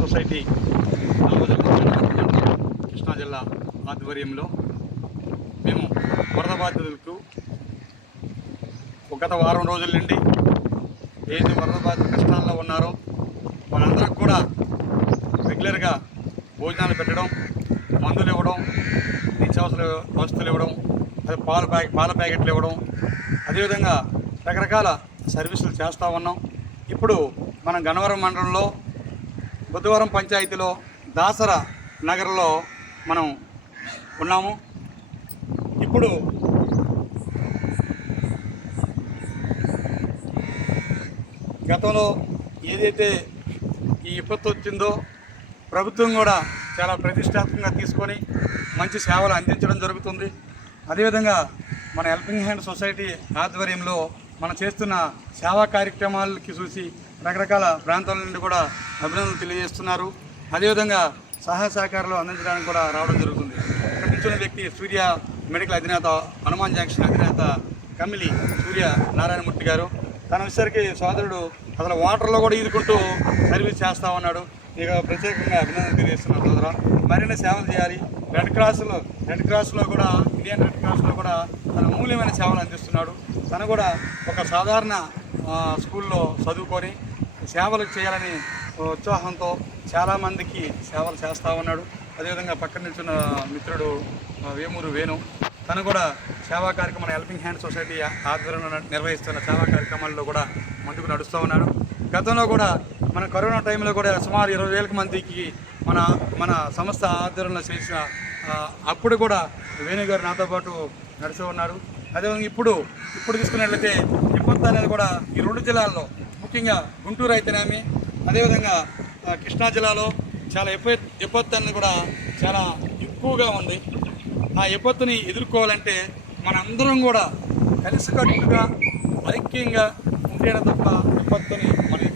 Society Krishna జిల్లా ఆధ్వర్యంలో మేము వరద బాధితులకు గత వారం రోజుల నుండి ఏది వరద బాధిత కష్టాల్లో ఉన్నారో వాళ్ళందరికీ కూడా రెగ్యులర్గా భోజనాలు పెట్టడం, మందులు ఇవ్వడం, నిత్యావసర వస్తువులు ఇవ్వడం, అది పాల ప్యాకెట్లు ఇవ్వడం, అదేవిధంగా రకరకాల సర్వీసులు చేస్తూ ఉన్నాం. ఇప్పుడు మన గన్నవరం మండలంలో బుద్ధవరం పంచాయతీలో దాసర నగర్లో మనం ఉన్నాము. ఇప్పుడు గతంలో ఏదైతే ఈ విపత్తు వచ్చిందో ప్రభుత్వం కూడా చాలా ప్రతిష్టాత్మకంగా తీసుకొని మంచి సేవలు అందించడం జరుగుతుంది. అదేవిధంగా మన హెల్పింగ్ హ్యాండ్ సొసైటీ ఆధ్వర్యంలో మనం చేస్తున్న సేవా కార్యక్రమాలకి చూసి రకరకాల ప్రాంతాల నుండి కూడా అభినందనలు తెలియజేస్తున్నారు. అదేవిధంగా సహాయ సహకారాలు అందించడానికి కూడా రావడం జరుగుతుంది. ఇక్కడ నిల్చున్న వ్యక్తి సూర్య మెడికల్ అధినేత, హనుమాన్ జంక్షన్ అధినేత కమిలి సూర్య నారాయణమూర్తి గారు. తన విషయానికి సోదరుడు అసలు వాటర్లో కూడా ఈదుకుంటూ సర్వీస్ చేస్తూ ఉన్నాడు. ఇక ప్రత్యేకంగా అభినందన తెలియజేస్తున్నారు. సోదరు మరిన్ని సేవలు చేయాలి. రెడ్ క్రాస్లో కూడా, ఇండియన్ రెడ్ క్రాస్లో కూడా తన మూల్యమైన సేవలు అందిస్తున్నాడు. తను కూడా ఒక సాధారణ స్కూల్లో చదువుకొని సేవలు చేయాలని ఉత్సాహంతో చాలామందికి సేవలు చేస్తూ ఉన్నాడు. అదేవిధంగా పక్కన నిల్చున్న మిత్రుడు వేమూరు వేణు, తను కూడా సేవా కార్యక్రమం హెల్పింగ్ హ్యాండ్ సొసైటీ ఆధ్వర్యంలో నిర్వహిస్తున్న సేవా కార్యక్రమాల్లో కూడా ముందుకు నడుస్తూ ఉన్నాడు. గతంలో కూడా మన కరోనా టైంలో కూడా సుమారు 20,000 మందికి మన సంస్థ ఆధ్వర్యంలో చేసిన అప్పుడు కూడా వేణుగారు నాతో పాటు నడుస్తూ ఉన్నారు. అదేవిధంగా ఇప్పుడు తీసుకున్నట్లయితే విపత్తు అనేది కూడా ఈ 2 జిల్లాల్లో, ముఖ్యంగా గుంటూరు అయితేనేమి, అదేవిధంగా కృష్ణా జిల్లాలో చాలా విపత్తు అనేది కూడా చాలా ఎక్కువగా ఉంది. ఆ విపత్తుని ఎదుర్కోవాలంటే మనందరం కూడా కలిసికట్టుగా ఐక్యంగా ఉంటేనే తప్ప విపత్తుని మనం